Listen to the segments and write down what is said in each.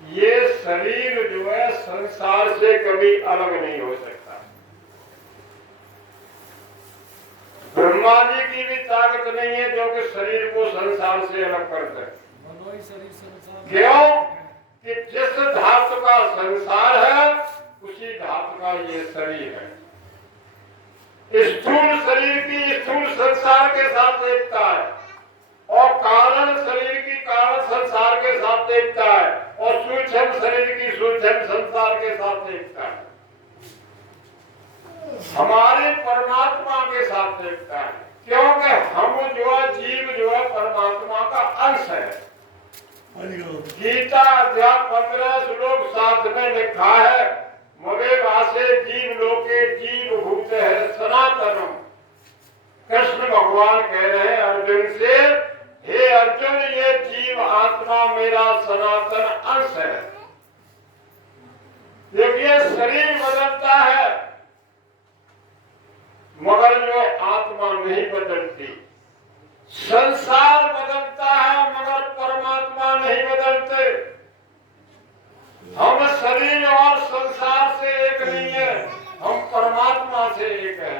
ये शरीर जो है संसार से कभी अलग नहीं हो सकता। ब्रह्मा जी की भी ताकत नहीं है जो कि शरीर को संसार से अलग कर दे। क्यों कि जिस धातु का संसार है उसी धातु का ये शरीर है। स्थूल शरीर की स्थूल संसार के साथ एकता है और कारण शरीर की कारण संसार के साथ एकता है और सूक्ष्म शरीर की सूक्ष्म संसार के साथ एकता है। हमारे परमात्मा के साथ एकता है क्योंकि हम जो है जीव जो है परमात्मा का अंश है। गीता अध्याय 15 श्लोक 7 में लिखा है, मवे वासे जीव लोके जीव भूत है सनातनम। कृष्ण भगवान कह रहे हैं अर्जुन से, हे अर्जुन ये जीव आत्मा मेरा सनातन अंश है। देखिए शरीर बदलता है मगर जो आत्मा नहीं बदलती। संसार बदलता है मगर परमात्मा नहीं बदलते। हम शरीर और संसार से एक नहीं है, हम परमात्मा से एक है।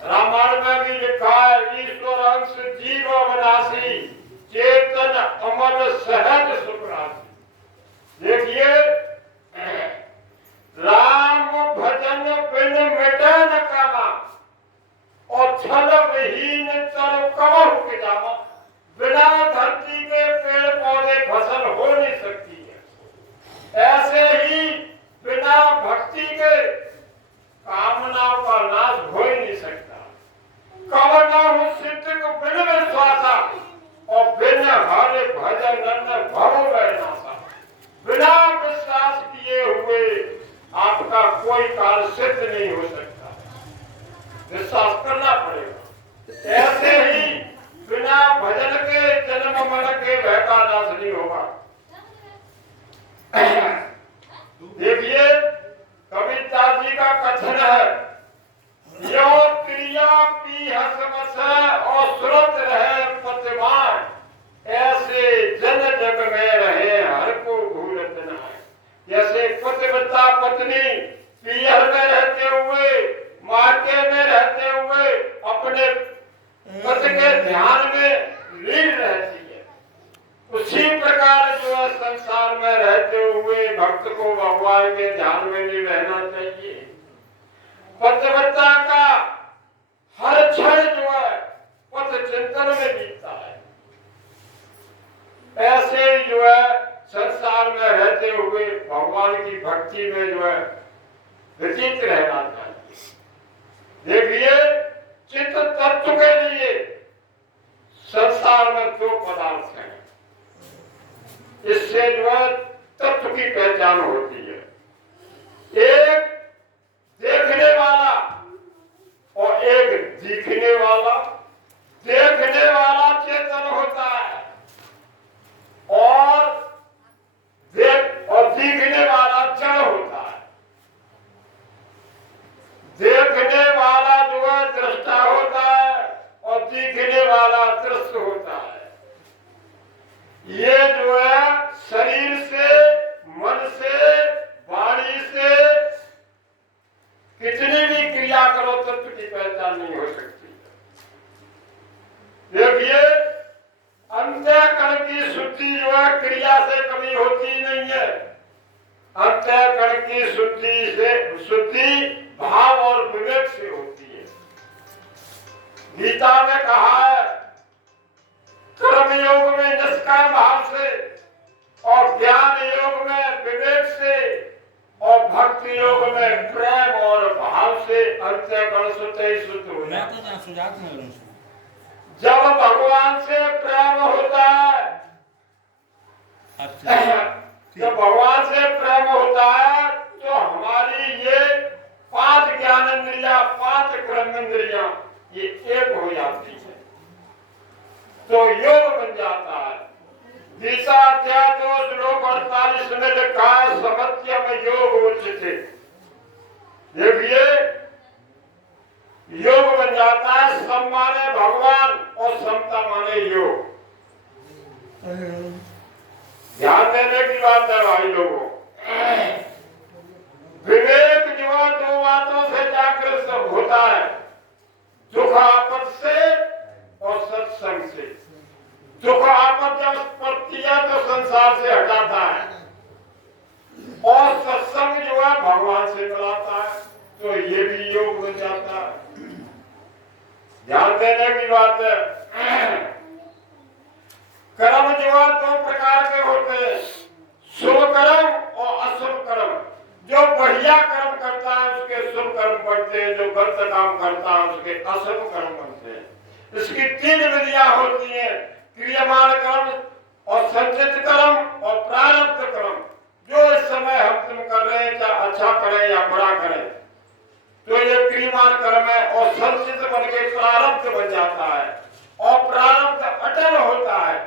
रामायण में भी लिखा है, ईश्वर अंश जीव अविनाशी चेतन अमल सहज सुखराशि। देखिए राम भजन बिन मिटे न कामा और छल विहीन तर कमहु के जामा। बिना धरती के पेड़ पौधे फसल हो नहीं सकती है, ऐसे ही बिना भक्ति के कामनाओं का नाश हो ही नहीं सकता। कवना सिद्ध को बिन विश्वासा और बिन हरे भजन नन्न भव नासा। बिना विश्वास किए हुए आपका कोई कार्य सिद्ध नहीं हो सकता, विश्वास करना पड़ेगा। ऐसे ही बिना भजन के जन्म मरण के भय का नाश नहीं होगा। देखिए कबीरदास जी का कथन है, यो क्रिया पी हस और सुरत रहे पतिमान, ऐसे जन जग में रहे हर को भूलत न है। जैसे पतिव्रता पत्नी पीहर में रहते हुए मार्के में रहते हुए अपने पति के ध्यान में लीन रहती है, उसी प्रकार जो है संसार में रहते हुए भक्त को भगवान के ध्यान में लीन रहना चाहिए। पतिव्रता का हर क्षण जो है पथ चिंतन में बीतता है, ऐसे ही जो है संसार में रहते हुए भगवान की भक्ति में जो है व्यतीत रहना चाहिए। देखिए चित्त तत्व के लिए संसार में दो पदार्थ हैं, इससे जो है तत्व की पहचान होती है। एक देखने वाला और एक दिखने वाला। देखने वाला चेतन होता है और दिखने वाला जड़ होता है। देखने वाला जो है दृष्टा होता है और दिखने वाला दृश्य होता है। ये जो है शरीर से मन से वाणी से कितनी भी क्रिया करो तत्व की पहचान नहीं हो सकती। देखिए अंतःकरण की शुद्धि जो है क्रिया से कभी होती नहीं है। अंतःकरण की शुद्धि भाव और विवेक से होती है। गीता में कहा है, कर्म योग में निष्काम भाव से और ज्ञान योग में विवेक से और भक्ति योग में प्रेम और भाव से अंतःकरण शुद्ध ही शुद्ध हो जाता है। जब भगवान से प्रेम होता है, जब भगवान से प्रेम होता है तो हमारी ये 5 ज्ञान इंद्रिया 5 कर्म इंद्रिया ये एक हो जाती है तो योग बन जाता है। गीता अध्याय 2 श्लोक 48 में लिखा है, समत्यम योग उच्यते। देखिए योग बन जाता है, सम माने भगवान और समता माने योग। ध्यान देने की बात है भाई। भाई लोगों, विवेक जो है दो बातों से जागृत होता है, दुख आपद से और सत्संग से। दुख आपद जब पड़ती है तो संसार से हटाता है, और सत्संग जो है भगवान से मिलाता है, तो ये भी योग हो जाता है। ध्यान देने की बात है। कर्म जो है दो प्रकार के होते हैं, शुभ कर्म और अशुभ कर्म। जो बढ़िया कर्म करता है उसके शुभ कर्म बनते हैं, जो गलत काम करता है उसके अशुभ कर्म बनते हैं। इसकी तीन विधियां होती हैं, क्रियमान कर्म और संचित कर्म और प्रारब्ध कर्म। जो इस समय हम तुम कर रहे हैं, चाहे अच्छा करें या बुरा करें, तो ये क्रियमान कर्म है, और संचित बन के प्रारब्ध बन जाता है, और प्रारब्ध अटल होता है।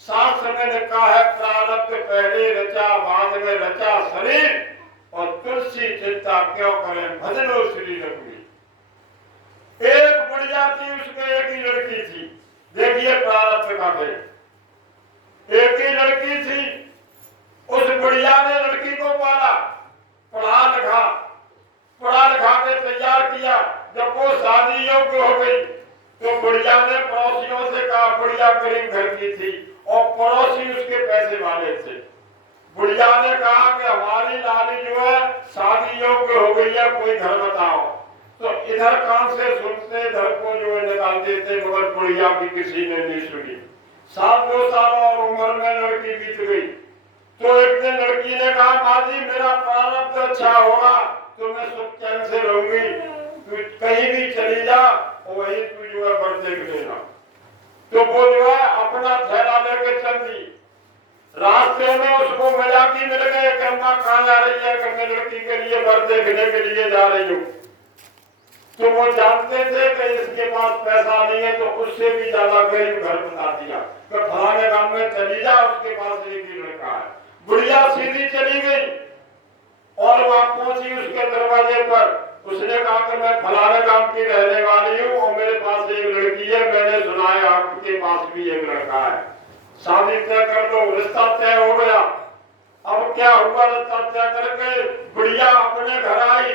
शास्त्र में लिखा है, प्रारब्ध पहले रचा बाद में रचा शरीर, और तुलसी चिंता क्यों करें भजनो श्री रघुवीर। एक बुढ़िया थी, उसमें एक ही लड़की थी। देखिए प्रारब्ध का भेद। एक ही लड़की थी, उस बुढ़िया ने लड़की को पाला, पढ़ा लिखा के तैयार किया। जब वो शादी योग्य हो गई तो बुढ़िया ने पड़ोसियों से कहा, बुढ़िया गरीब घर की थी और पड़ोसी उसके पैसे वाले थे। बुढ़िया ने कहा कि हमारी लाली जो है शादी योग्य हो गई है, कोई घर बताओ। तो इधर कान से सुनते इधर को जो है निकाल देते, मगर बुढ़िया की किसी ने नहीं सुनी। 7-2 साल और उम्र में लड़की बीत गई। तो एक दिन लड़की ने कहा, माजी मेरा प्रारब्ध अच्छा होगा तो मैं सुख चैन से रहूंगी, तू कहीं भी चली जा और वही तू जो है बर देख लेना। तो वो जो है अपना थैला लेके चल दी। रास्ते में उसको मजाकी मिल गए कि अम्मा कहाँ जा रही है, कि मैं लड़की के लिए बर देखने के लिए जा रही हूँ। तो वो जानते थे कि इसके पास पैसा नहीं है, तो उससे भी ज्यादा गरीब घर बता दिया कि फलाने गांव में चली जा, उसके पास एक ही लड़का है। बुढ़िया सीधी चली गई और वहां पहुंची उसके दरवाजे पर। उसने कहा कि मैं फलाने गांव की रहने वाली हूँ और मेरे पास एक लड़की है, मैंने सुना है आपके पास भी एक लड़का है, शादी तय कर लो। रिश्ता तय हो गया। अब क्या हुआ, रिश्ता तय करके बुढ़िया अपने घर आई।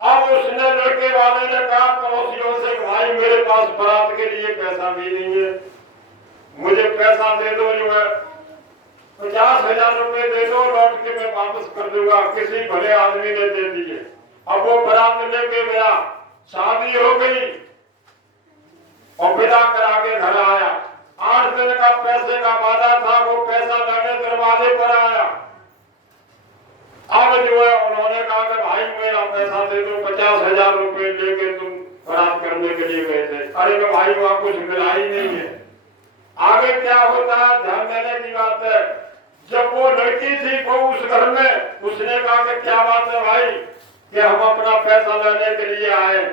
अब उसने लड़के वाले ने कहा पड़ोसियों से, भाई मेरे पास बारात के लिए पैसा भी नहीं है, मुझे पैसा दे दो, जो है 50,000 रुपए दे दो, लौट के मैं वापस कर दूंगा। किसी भले आदमी ने दे दिए। अब वो बारात लेके गया, शादी हो गई और विदा करा के घर आया। 8 दिन का पैसे का वादा था, वो पैसा लेने दरवाजे पर आया। अब जो है उन्होंने कहा कि भाई मेरा पैसा दे दो, 50,000 रुपए लेके तुम बारात करने के लिए गए थे। अरे मैं भाई वहां कुछ मिला ही नहीं है। आगे क्या होता है, ध्यान देने की बात है। जब वो लड़की थी वो उस घर में, उसने कहा कि क्या बात है भाई कि हम अपना पैसा लेने के लिए आए,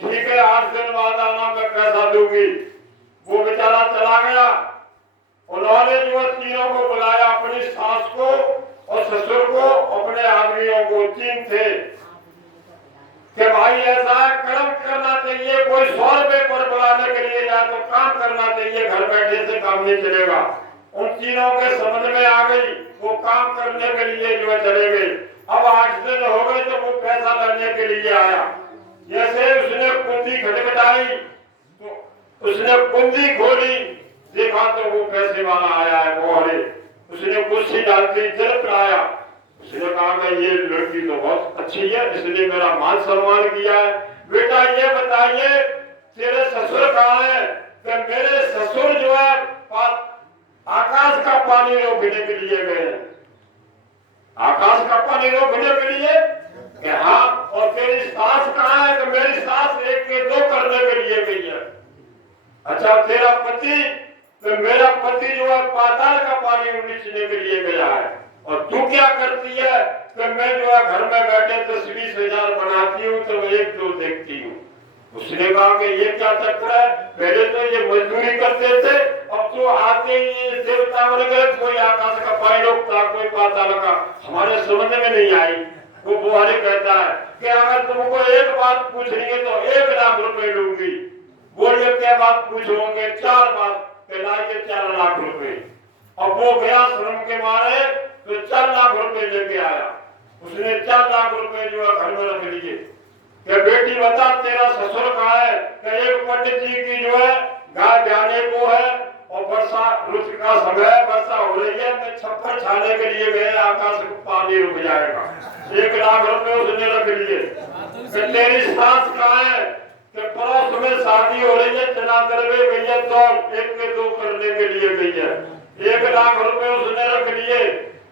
ठीक है 8 दिन बाद आना, मैं पैसा दूंगी। वो बेचारा चला गया। उन्होंने जो तीनों को बुलाया, अपनी सास को और ससुर को, अपने आदमियों को, 3 थे, कि भाई ऐसा कर्म करना चाहिए। कोई 100 रुपए पर बुलाने के लिए जाए तो काम करना चाहिए, घर बैठे से काम नहीं चलेगा। उन तीनों के समझ में आ गई, वो काम करने के लिए जो है चले गए। अब 8 दिन हो गए तो वो पैसा लेने के लिए आया। जैसे उसने कुंडी खटखटाई तो उसने कुंडी खोली, देखा तो वो पैसे वाला आया है मोहरे। उसने कुर्सी डाल दी, जल पिलाया। उसने कहा कि ये लड़की तो बहुत अच्छी है, इसने मेरा मान सम्मान किया है। बेटा ये बताइए तेरे ससुर कहाँ है? कि मेरे ससुर जो है आकाश का पानी रोकने के लिए गए। आकाश का पानी रोकने के लिए कि हाँ। और तेरी सास कहाँ है? कि मेरी सास 1 के 2 करने के लिए गई है। अच्छा तेरा पति? तो मेरा पति जो है पाताल का पानी उलीचने के लिए गया है। और तू क्या करती है? कि मैं जो है घर में बैठे 10-20 हजार बनाती हूँ तो 1-2 देखती हूँ। उसने कहा कि ये क्या चक्कर है? पहले तो ये मजदूरी करते थे, अब तो आते ही देवता बन गए। कोई आकाश का पानी रोकता, कोई पाताल का, हमारे समझ में नहीं आई। वो बुहारी कहता है कि अगर तुमको एक बात पूछनी है तो 1 लाख रुपए लूंगी। बोलिए क्या बात पूछोगे? 4 बात, लाइए 4 लाख रुपए। अब वो गया श्रम के मारे, तो 4 लाख रुपए लेके आया। उसने 4 लाख रुपए जो है घर में रख लिए कि बेटी बता तेरा ससुर कहाँ है? कि एक पंडित जी की जो है गाय जाने को है और वर्षा रुचि का समय है, वर्षा हो रही है, मैं छप्पर छाने के लिए गए, आकाश में पानी रुक जाएगा। 1 लाख रुपए उसने रख लिए। कि तेरी सास कहाँ है? कि पड़ोस में शादी हो रही है, चना दरवे गई है, तो 1 के 2 करने के लिए गई है। 1 लाख रुपए उसने रख लिए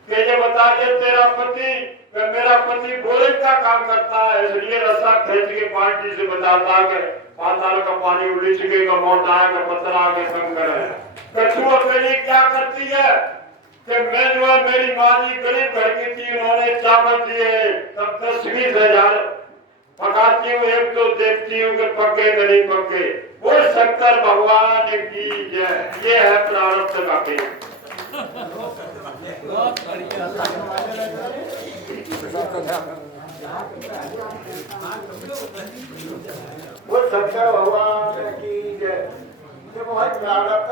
कि ये बता दे तेरा पति, मेरा पति बोरिंग का काम करता है, इसलिए रस्सा खींच के पार्टी से बताता है कि पाताल का पानी उलीच के मोटा है का पतला के कंकर है। तू अकेली क्या करती है? कि मैं जो है मेरी माँ जी गरीब घर की थी, उन्होंने चावल दिए, तब 10-20 हजार पकाती हूँ, एक तो देखती हूँ कि पक्के कि नहीं पक्के। वो शंकर भगवान की जय। ये है प्रारब्ध का खेल। वो शंकर भगवान की जय। देखो भाई प्रारब्ध